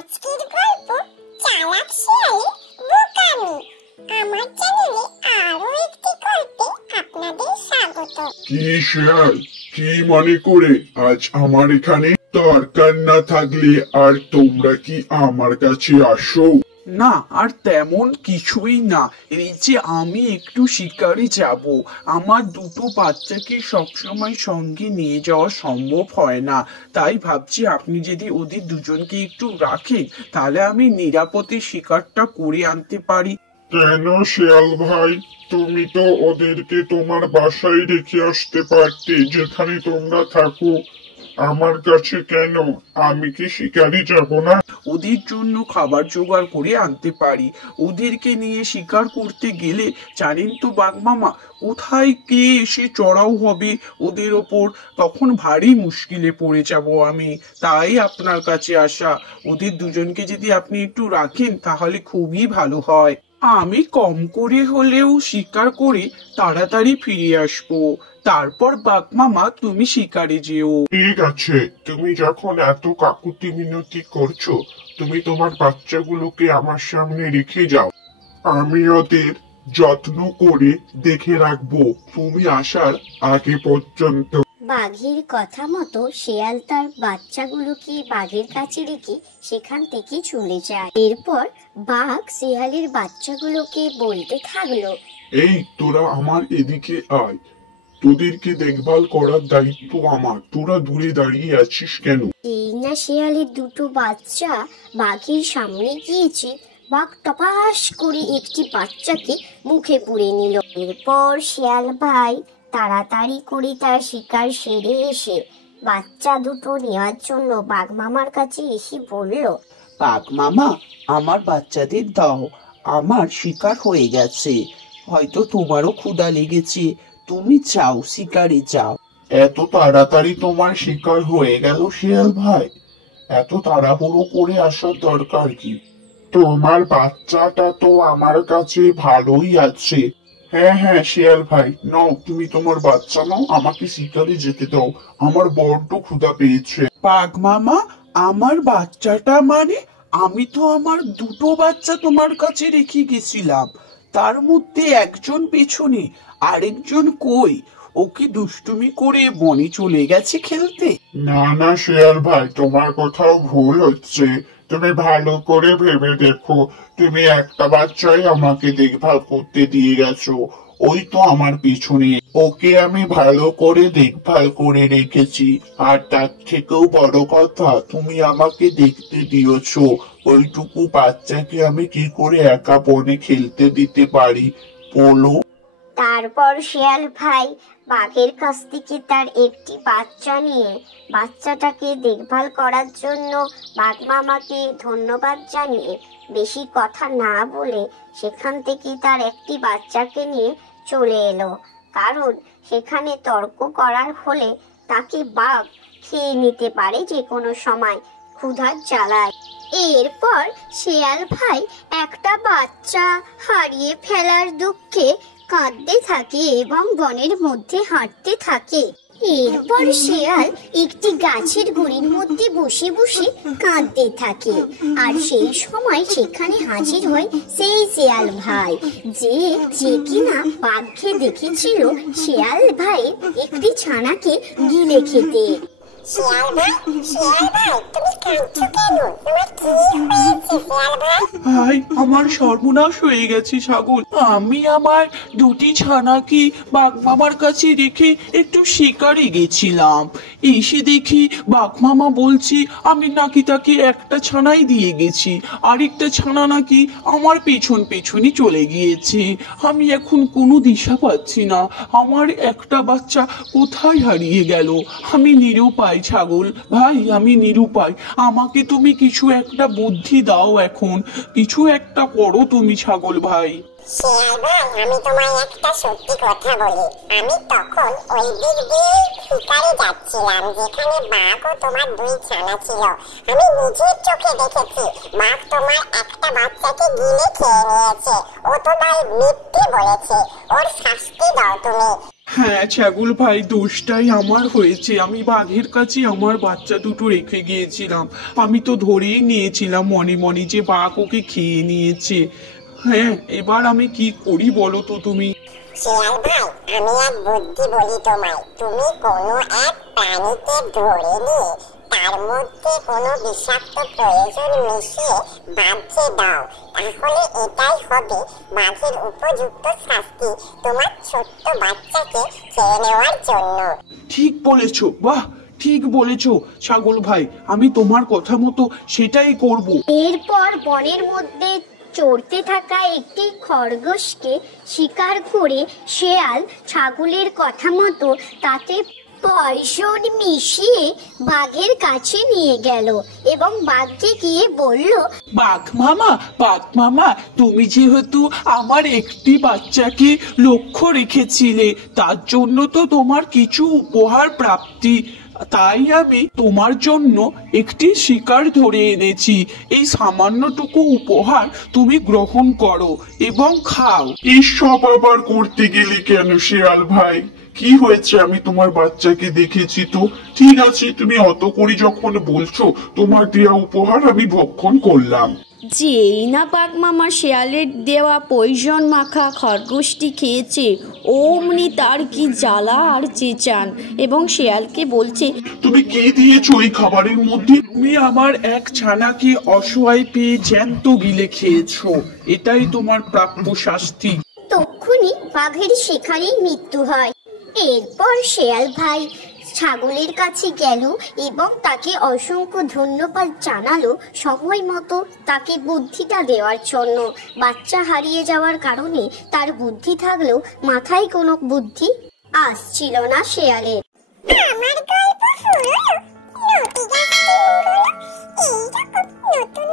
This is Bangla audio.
আজকের গল্প চালাক শিয়ালের বোকামি। আমার চ্যানেলে আরো একটি গল্পে আপনাদের স্বাগত। কি শিয়াল, কি মনে করে আজ আমার এখানে? দরকার না থাকলে আর তোমরা কি আমার কাছে আসো? না, আর তেমন কিছুই না। এই যে আমি একটু শিকারে যাব, আমার দুটো বাচ্চাকে সবসময় সঙ্গে নিয়ে যাওয়া সম্ভব হয় না। তাই ভাবছি আপনি যদি ওদের দুজনকে একটু রাখেন, তাহলে আমি নিরাপদে শিকারটা করে আনতে পারি। কেন শিয়াল ভাই, তুমি তো ওদেরকে তোমার বাসায় রেখে আসতে পারতে, যেখানে তোমরা থাকো। আমার কাছে কেন? আমি কি শিকারে যাব না? ওদের জন্য খাবার জোগাড় করে আনতে পারি। ওদেরকে নিয়ে শিকার করতে গেলে জানেন তো বাঘ মামা, কোথায় কে এসে চড়াও হবে ওদের ওপর, তখন ভারী মুশকিলে পড়ে যাব আমি। তাই আপনার কাছে আসা। ওদের দুজনকে যদি আপনি একটু রাখেন তাহলে খুবই ভালো হয়। আমি কম করে হলেও শিকার করে তাড়াতাড়ি ফিরে আসবো। তারপর বাঘ মামা তুমি শিকারে যেও। ঠিক আছে, তুমি যখন এত কাকুতি মিনতি করছো, তুমি তোমার বাচ্চাগুলোকে আমার সামনে রেখে যাও। আমি ওদের যত্ন করে দেখে রাখবো তুমি আসার আগে পর্যন্ত। বাঘের কথা মতো শিয়াল তার বাচ্চাগুলোকে বাঘের কাছে রেখে সেখান থেকে চলে যায়। এরপর বাঘ শিয়ালের বাচ্চাগুলোকে বলতে থাকলো, এই তোরা আমার এদিকে আয়, তোদেরকে দেখভাল করার দায়িত্ব আমার। তোরা দূরে দাঁড়িয়ে আছিস কেন? এই না শিয়ালের দুটো বাচ্চা বাঘের সামনে গিয়েছে, বাঘ টপাস করে একটি বাচ্চাকে মুখে পুরে নিল। এরপর শিয়াল ভাই তাড়াতাড়ি করে তার শিকার সেরে এসে বাচ্চা দুটো নেওয়ার জন্য বাঘ মামার কাছে এসে বলল, বাঘ মামা, আমার বাচ্চাদের দাও, আমার শিকার হয়ে গেছে। হয়তো তোমারও ক্ষুধা লেগেছে, তুমি যাও, শিকারে যাও। এত তাড়াতাড়ি তোমার শিকার হয়ে গেল শিয়াল ভাই? এত তাড়াহুড়ো করে আসার দরকার কি? তোমার বাচ্চাটা তো আমার কাছে ভালোই আছে। হ্যাঁ হ্যাঁ শিয়াল ভাই, নাও তুমি তোমার বাচ্চা নাও, আমাকে শিকারে যেতে দাও, আমার বড্ড ক্ষুধা পেয়েছে। বাঘ মামা, আমার বাচ্চাটা মানে? আমি তো আমার দুটো বাচ্চা তোমার কাছে রেখে গেছিলাম, তার মধ্যে একজন পেছনে, আরেকজন কই? ওকে দুষ্টুমি করে বনে চলে গেছে খেলতে। না না শিয়াল ভাই, তোমার কোথাও ভুল হচ্ছে। তুমি ভালো করে ভেবে দেখো, তুমি একটা বাচ্চাই আমাকে দেখভাল করতে দিয়ে গেছো, ওই তো আমার পিছনে। ওকে আমি ভালো করে দেখভাল করে রেখেছি, আর তার থেকেও বড় কথা, তুমি আমাকে দেখতে দিয়েছো। ওইটুকু বাচ্চাকে আমি কি করে একা বনে খেলতে দিতে পারি বলো? তারপর শিয়াল ভাই বাঘের কাছ থেকে তার একটি বাচ্চা নিয়ে বাচ্চাটাকে দেখভাল করার জন্য বাঘ মামাকে ধন্যবাদ জানিয়ে বেশি কথা না বলে সেখান থেকে তার একটি বাচ্চাকে নিয়ে চলে এলো। কারণ সেখানে তর্ক করার হলে তাকে বাঘ খেয়ে নিতে পারে যে কোনো সময় ক্ষুধার জ্বালায়। এরপর শিয়াল ভাই একটা বাচ্চা হারিয়ে ফেলার দুঃখে কাঁদতে থাকে এবং বনের মধ্যে হাঁটতে থাকে। এরপর শিয়াল একটি গাছের গুড়ির মধ্যে বসে বসে কাঁদতে থাকে, আর সেই সময় সেখানে হাজির হয় সেই শিয়াল ভাই, যে কিনা বাঘকে দেখেছিল শিয়াল ভাই একটি ছানাকে গিলে খেতে। শিয়াল ভাই, শিয়াল ভাই, তুমি কাঁদছো কেন? তোমার কি হয়েছে শিয়াল ভাই? ভাই, আমার সর্বনাশ হয়ে গেছে ছাগল। আমি আমার দুটি ছানাকে বাঘ মামার কাছে রেখে একটু শিকারে গেছিলাম, এসে দেখি বাঘ মামা বলছি আমি নাকি তাকে একটা ছানাই দিয়ে গেছি, আরেকটা ছানা নাকি আমার পেছন পেছনই চলে গিয়েছে। আমি এখন কোনো দিশা পাচ্ছি না, আমার একটা বাচ্চা কোথায় হারিয়ে গেল। আমি নিরুপায় ছাগল ভাই, আমি নিরুপায়। আমাকে তুমি কিছু একটা বুদ্ধি দাও, এখন কিছু একটা করো তুমি ছাগল ভাই। শিয়াল ভাই, আমি তোমায় একটা সত্যি কথা বলি। আমি তখন ওই দিক দিয়ে শিকারে যাচ্ছিলাম যেখানে বাঘ ও তোমার দুই ছানা ছিল। আমি নিজের চোখে দেখেছি বাঘ তোমার একটা বাচ্চাকে গিলে খেয়ে নিয়েছে। ও তোমায় মিথ্যে বলেছে, ওর শাস্তি দাও তুমি। হ্যাঁ ছাগল ভাই, দোষটাই আমার হয়েছে। আমি বাঘের কাছে আমার বাচ্চা দুটো রেখে গিয়েছিলাম। আমি তো ধরেই নিয়েছিলাম মনে মনে যে বাঘ ওকে খেয়ে নিয়েছে। হ্যাঁ, এবার আমি কি করি বলো তো তুমি? শিয়াল ভাই, আমি এক বুদ্ধি বলি তোমায়। তুমি কোনো এক প্রাণীকে ধরে নিয়ে তার মধ্যে কোনো বিষাক্ত প্রয়োজন মিশিয়ে বাঘকে দাও, তাহলে এটাই হবে বাঘের উপযুক্ত শাস্তি তোমার ছোট্ট বাচ্চাকে খেয়ে নেওয়ার জন্য। ঠিক বলেছো, বাহ, ঠিক বলেছো ছাগল ভাই। আমি তোমার কথা মতো সেটাই করব। এরপর বনের মধ্যে চড়তে থাকা একটি খরগোশকে শিকার করে শেয়াল ছাগলের কথা মতো তাতে পয়জন মিশিয়ে বাঘের কাছে নিয়ে গেল এবং বাঘকে গিয়ে বলল, বাঘ মামা, তুমি যেহেতু আমার একটি বাচ্চাকে লক্ষ্য রেখেছিলে, তার জন্য তো তোমার কিছু উপহার প্রাপ্তি। তাই আমি তোমার জন্য একটি শিকার ধরে এনেছি। এই সামান্যটুকু উপহার তুমি গ্রহণ করো এবং খাও। এসব আবার করতে গেলে কেন শিয়াল ভাই? কি হয়েছে? আমি তোমার বাচ্চাকে দেখেছি তো। ঠিক আছে, তুমি অত করে যখন বলছো, তোমার দেয়া উপহার আমি ভক্ষণ করলাম। যেই না বাঘ মামা শেয়ালের দেওয়া পয়জন মাখা খরগোশটি খেয়েছে, অমনি তার কি জ্বালা আর চেঁচান এবং শেয়ালকে বলছে, তুমি কি দিয়েছো এই খাবারের মধ্যে? তুমি আমার এক ছানাকে অসহায় পেয়ে জ্যান্ত গিলে খেয়েছো। এটাই তোমার প্রাপ্য শাস্তি। তক্ষুনি বাঘের শিকারের মৃত্যু হয়। এরপর শেয়াল ভাই ছাগলের কাছে গেল এবং তাকে অসংখ্য ধন্যবাদ জানালো সময় মতো তাকে বুদ্ধিটা দেওয়ার জন্য। বাচ্চা হারিয়ে যাওয়ার কারণে তার বুদ্ধি থাকলেও মাথায় কোনো বুদ্ধি আসছিল না শেয়ালের। আমার গল্প হলো নটি গাছটি মঙ্গল। এইরকম নতুন